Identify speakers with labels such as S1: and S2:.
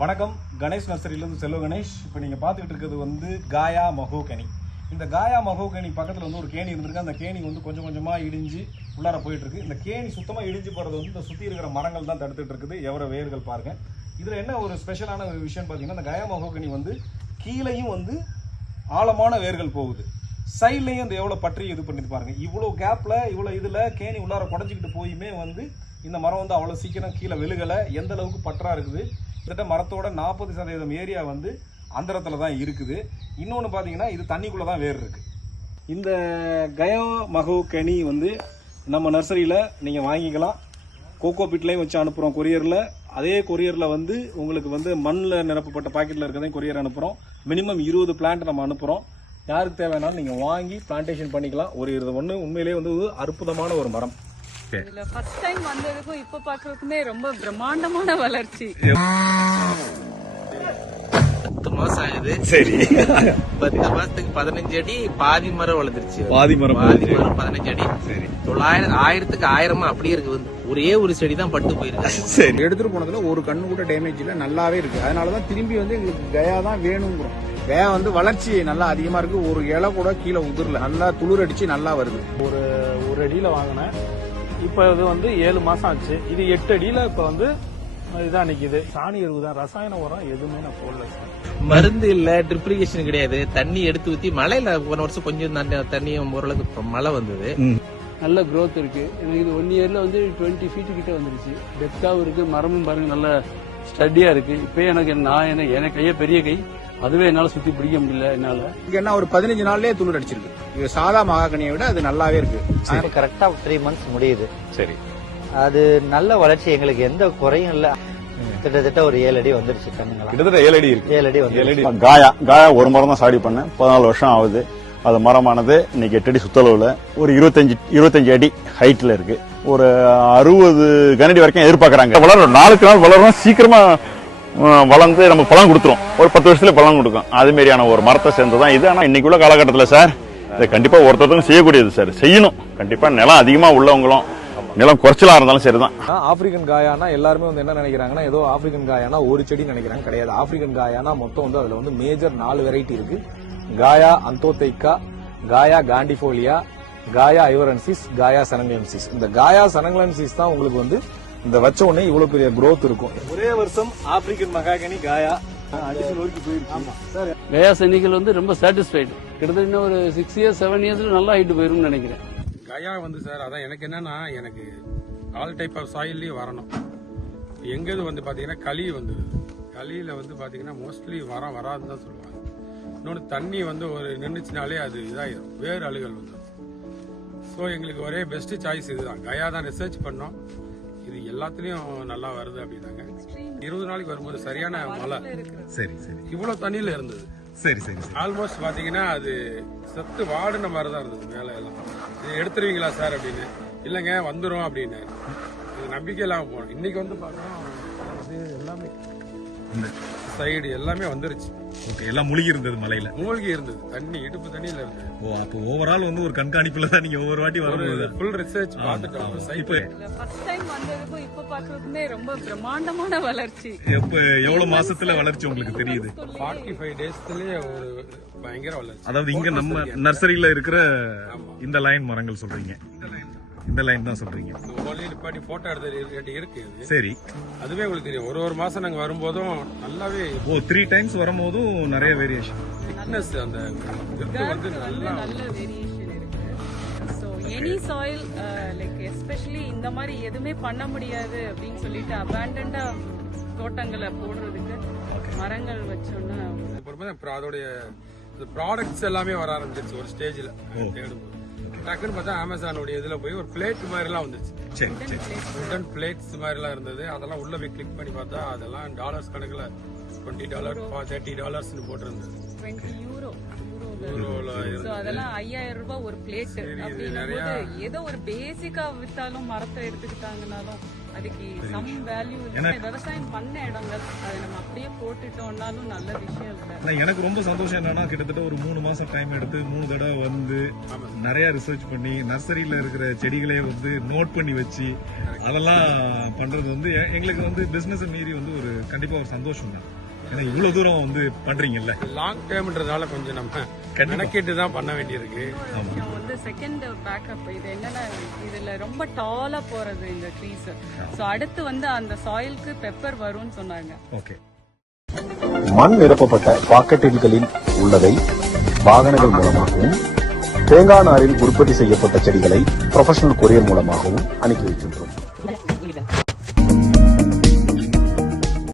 S1: வணக்கம். கணேஷ் நர்சரியிலிருந்து செல்வ கணேஷ். இப்போ நீங்கள் பார்த்துக்கிட்டு இருக்கிறது வந்து காயா மகோகனி. இந்த காயா மகோகனி பக்கத்தில் வந்து ஒரு கேணி இருந்திருக்கு. அந்த கேணி வந்து கொஞ்சம் கொஞ்சமாக இடிஞ்சு உள்ளார போயிட்டுருக்கு. இந்த கேணி சுத்தமாக இடிஞ்சு போகிறது வந்து இந்த சுற்றி இருக்கிற மரங்கள் தான் தடுத்துட்டு இருக்குது. எவ்வளோ வேர்கள் பாருங்க. இதில் என்ன ஒரு ஸ்பெஷலான ஒரு விஷயம் பார்த்தீங்கன்னா இந்த கயா மகோகனி வந்து கீழேயும் வந்து ஆழமான வேர்கள் போகுது. சைட்லையும் அந்த எவ்வளோ பற்றி இது பண்ணி பாருங்கள் இவ்வளோ கேப்பில் இவ்வளோ இதில் கேணி உள்ளார குடஞ்சிக்கிட்டு போயுமே வந்து இந்த மரம் வந்து அவ்வளோ சீக்கிரம் கீழே விழுகலை. எந்த அளவுக்கு பற்றா இருக்குது. கிட்டத்தட்ட மரத்தோட நாற்பது சதவீதம் ஏரியா வந்து அந்தரத்தில் தான் இருக்குது. இன்னொன்று பார்த்தீங்கன்னா இது தண்ணிக்குள்ளே தான் வேர் இருக்குது இந்த கயோ மகோ கனி வந்து நம்ம நர்சரியில் நீங்கள் வாங்கிக்கலாம். கோகோ பிட்லையும் வச்சு அனுப்புகிறோம் கொரியரில். அதே கொரியரில் வந்து உங்களுக்கு வந்து மண்ணில் நிரப்பப்பட்ட பாக்கெட்டில் இருக்கிறதையும் கொரியர் அனுப்புகிறோம் மினிமம் இருபது பிளான்ட் நம்ம அனுப்புகிறோம் யாருக்கு தேவையானாலும் நீங்கள் வாங்கி பிளான்டேஷன் பண்ணிக்கலாம். ஒரு இது ஒன்று உண்மையிலேயே வந்து ஒரு அற்புதமான ஒரு மரம்.
S2: இதுல ஃபர்ஸ்ட் டைம் வந்ததுக்கும் இப்ப பாக்குறதுக்குமே ரொம்ப பிரம்மாண்டமான வளர்ச்சி.
S3: பத்து மாசம் ஆகுது.
S1: சரி.
S3: பத்து மாசத்துக்கு பதினஞ்சு அடி பாதி மரம் வளர்ந்துருச்சு.
S1: பாதி மரம்
S3: பாதி மரம் பதினஞ்சு அடி.
S1: சரி.
S3: தொள்ளாயிரம் ஆயிரத்துக்கு ஆயிரமா அப்படியே இருக்கு. வந்து ஒரே ஒரு செடி தான் பட்டு போயிருக்கு.
S1: சரி.
S4: எடுத்துட்டு போனதுல ஒரு கண்ணு கூட டேமேஜ் இல்ல. நல்லாவே இருக்கு. அதனாலதான் திரும்பி வந்து எங்களுக்கு கயா தான் வேணுங்கிறோம். கயா வந்து வளர்ச்சி நல்லா அதிகமா இருக்கு. ஒரு இலை கூட கீழே உதிரல. நல்லா துளிர் அடிச்சு நல்லா வருது.
S5: ஒரு ஒரு அடியில வாங்கினேன். இப்போ இது வந்து ஏழு மாசம் ஆச்சு. இது எட்டு அடியில இப்போ வந்து இதான் நிக்குது. சாணி எருவு தான் ரசாயன உரம் எதுவுமே நான் போடல சார்.
S3: மருந்து இல்ல ட்ரிப்ளிகேஷன் கிடையாது. தண்ணி எடுத்து ஊத்தி மழையில போன வருஷம் கொஞ்சம் தண்ணி- ஓரளவுக்கு இப்ப மழை வந்தது.
S6: நல்ல growth இருக்கு. எனக்கு இது ஒன் இயர்ல வந்து டுவெண்ட்டி ஃபீட் கிட்ட வந்துருச்சு. டெப்தாவும் இருக்கு. மரமும் பாருங்க நல்ல ஸ்டடியா இருக்கு. இப்போ எனக்கு நான் எனக்கு எனக்கு கையே பெரிய கை. அதுவே என்னால சுத்தி பிடிக்க முடியல என்னால.
S4: இங்க என்ன ஒரு பதினஞ்சு நாள்லயே துளிர் அடிச்சிருக்கு. இது சாதா மகாகனியை விட அது நல்லாவே இருக்கு.
S7: கரெக்டா த்ரீ மந்த்ஸ் முடியுது.
S1: சரி.
S7: அது நல்ல வளர்ச்சி எங்களுக்கு எந்த குறையும் இல்ல. கிட்டத்தட்ட ஒரு ஏழு அடி வந்துருச்சு கண்ணுங்களா
S1: கிட்டத்தட்ட ஏழு அடி இருக்கு.
S7: ஏழு அடி வந்துருச்சு.
S8: காயா காயா ஒரு மரம் தான் சாடி பண்ணேன். பதினாலு வருஷம் ஆகுது. அது மரமானது இன்னைக்கு எட்டு அடி சுத்தளவுல ஒரு இருபத்தஞ்சு இருபத்தஞ்சு அடி ஹைட்ல இருக்கு. ஒரு அறுபது கனடி வரைக்கும் எதிர்பார்க்கறாங்க. வளரும். நாளுக்கு நாள் வளரும். சீக்கிரமா அஹ், வளர்ந்து நம்ம பழம் கொடுத்துரும். ஒரு பத்து வருஷத்துல பழம் கொடுக்கும். அது மாதிரியான ஒரு மரத்தை சேர்ந்து தான் இது. ஆனால் இன்னைக்கு உள்ள காலகட்டத்தில் சார் இதை கண்டிப்பாக ஒருத்தருக்கும் செய்யக்கூடியது சார். செய்யணும். கண்டிப்பாக நிலம் அதிகமாக உள்ளவங்களும் நிலம் குறைச்சலா இருந்தாலும் சரிதான்.
S1: ஆப்பிரிக்கன் காயானா எல்லாருமே வந்து என்ன நினைக்கிறாங்கன்னா ஏதோ ஆப்பிரிக்கன் காயானா ஒரு செடி நினைக்கிறாங்க. கிடையாது. ஆப்பிரிக்கன் காயானா மொத்தம் வந்து அதுல வந்து மேஜர் நாலு வெரைட்டி இருக்கு. காயா அந்தோதைக்கா காயா காண்டிஃபோலியா காயா ஐவரன்சிஸ் காயா சனங்கலன்சிஸ். இந்த காயா சனங்கலன்சிஸ் தான் உங்களுக்கு வந்து இந்த வச்ச உடனே இவ்வளவு பெரிய growth இருக்கும். ஒரே வருஷம் ஆப்பிரிக்கன் மகாகனி காயா.
S6: கயா சைனிகள் வந்து ரொம்ப சாட்டிஸ்ஃபைடு கிட்டத்தட்ட இன்னும் ஒரு சிக்ஸ் இயர்ஸ் செவன் இயர்ஸ்ல நல்லா ஹைட் போயிரும்னு நினைக்கிறேன்.
S9: கயா வந்து சார் அதான் எனக்கு என்னன்னா எனக்கு ஆல் டைப் ஆஃப் சாயில்லையும் வரணும். எங்கது வந்து பாத்தீங்கன்னா களி வந்துடுது களியில வந்து பாத்தீங்கன்னா மோஸ்ட்லி வரம் வராதுன்னு தான் சொல்லுவாங்க. இன்னொன்று தண்ணி வந்து ஒரு நின்றுச்சுனாலே அது இதாயிரும். வேறு அழுகல் வந்துடும் ஸோ எங்களுக்கு ஒரே பெஸ்ட் சாய்ஸ் இதுதான். கயா தான் ரிசர்ச் பண்ணோம். இது எல்லாத்துலயும் நல்லா வருது அப்படின்னாங்க இருபது நாளைக்கு வரும்போது சரியான மழை.
S1: சரி சரி.
S9: இவ்வளவு தண்ணியில இருந்தது.
S1: சரி சரி
S9: ஆல்மோஸ்ட் பாத்தீங்கன்னா அது செத்து வாடின மாதிரி தான் இருந்தது மேலே எல்லாம் இது எடுத்துருவீங்களா சார் அப்படின்னு. இல்லைங்க வந்துரும் அப்படின்னு. நம்பிக்கை இல்லாம போனோம் இன்னைக்கு வந்து பார்க்கணும் இது எல்லாமே சைடு எல்லாமே வந்துருச்சு.
S1: ஓகே எல்லாம் முழுகி இருந்தது மலையில.
S9: மூழ்கி இருந்தது. தண்ணி இடுப்பு தண்ணியில இருந்தது.
S1: ஓ அப்போ ஓவரால் வந்து ஒரு கண்காணிப்புல தான் நீங்க ஒவ்வொரு வாட்டி வரும்போது?
S9: ஃபுல் ரிசர்ச் பார்த்துட்டோம்.
S1: இப்போ
S2: ஃபர்ஸ்ட் டைம் வந்ததுக்கும் இப்ப பாக்குறதுக்குமே ரொம்ப பிரம்மாண்டமான வளர்ச்சி.
S1: எப்ப எவ்வளவு மாசத்துல வளர்ச்சி உங்களுக்கு தெரியுது?
S9: ஃபார்ட்டி ஃபைவ் டேஸ்லயே ஒரு பயங்கர வளர்ச்சி.
S1: அதாவது இங்க நம்ம நர்சரியில இருக்கிற இந்த லைன் மரங்கள் சொல்றீங்க. இந்த லைன் தான் சொல்றீங்க.
S9: நிப்பாட்டி போட்டோ எடுத்து இருக்கு இது.
S1: சரி.
S9: அதுவே உங்களுக்கு தெரியும். ஒரு ஒரு மாசம் நாங்க வரும்போதும் நல்லாவே
S1: ஓ த்ரீ டைம்ஸ் வரும்போதும் நிறைய வேரியேஷன்
S9: திக்னஸ் அந்த வந்து நல்லா
S2: நல்ல வேரியேஷன் இருக்கு. So any soil like especially இந்த மாதிரி எதுவுமே பண்ண முடியாது அப்படின்னு சொல்லிட்டு அபேண்டண்டா தோட்டங்களை போடுறதுக்கு மரங்கள்
S9: அப்புறம் அதோடைய ப்ராடக்ட்ஸ் எல்லாமே வர ஆரம்பிச்சிருச்சு ஒரு ஸ்டேஜ்ல தேடும்போது. டக்குன்னு பார்த்தா அமேசானுடைய இதுல போய் ஒரு பிளேட் மாதிரி எல்லாம் வந்துச்சு.
S1: சரி சரி.
S9: உடன் பிளேட்ஸ் மாதிரி எல்லாம் இருந்தது. அதெல்லாம் உள்ள போய் கிளிக் பண்ணி பார்த்தா அதெல்லாம் டாலர்ஸ் கணக்குல டுவெண்ட்டி டாலர் தேர்ட்டி டாலர்ஸ்னு போட்டிருந்தது.
S2: அதெல்லாம் ஐயாயிரம் ரூபாய் ஒரு பிளேட் அப்படின்னும் ஏதோ ஒரு பேசிக்கா வித்தாலும் மரத்தை எடுத்துக்கிட்டாங்கனாலும் அதுக்கு சம் வேல்யூ விவசாயம் பண்ண இடங்கள் அதை நம்ம அப்படியே போட்டுட்டோம்னாலும் நல்ல விஷயம் இல்லை.
S1: எனக்கு ரொம்ப சந்தோஷம் என்னன்னா கிட்டத்தட்ட ஒரு மூணு மாசம் டைம் எடுத்து மூணு தடவை வந்து நிறைய ரிசர்ச் பண்ணி நர்சரியில இருக்கிற செடிகளே வந்து நோட் பண்ணி வச்சு அதெல்லாம் பண்றது வந்து எ- எங்களுக்கு வந்து பிசினஸ் மீறி வந்து ஒரு கண்டிப்பா ஒரு சந்தோஷம் தான். ஏன்னா இவ்வளவு தூரம் வந்து பண்றீங்கல்ல.
S9: லாங் டேர்ம்ன்றதால கொஞ்சம் நம்ம மெனக்கெட்டு தான் பண்ண வேண்டியிருக்கு.
S2: வந்து செகண்ட் பேக்கப் இது என்னன்னா இதுல ரொம்ப டாலா போறது இந்த ட்ரீஸ் சோ அடுத்து வந்து அந்த சாயிலுக்கு பெப்பர் வரும்னு சொன்னாங்க.
S1: ஓகே.
S10: மண் நிரப்பப்பட்ட பாக்கெட்டுகளில் உள்ளதை வாகனங்கள் மூலமாகவும் தேங்காய் நாரில் உற்பத்தி செய்யப்பட்ட செடிகளை ப்ரொஃபஷனல் கொரியர் மூலமாகவும் அனுப்பி வைக்கின்றோம்.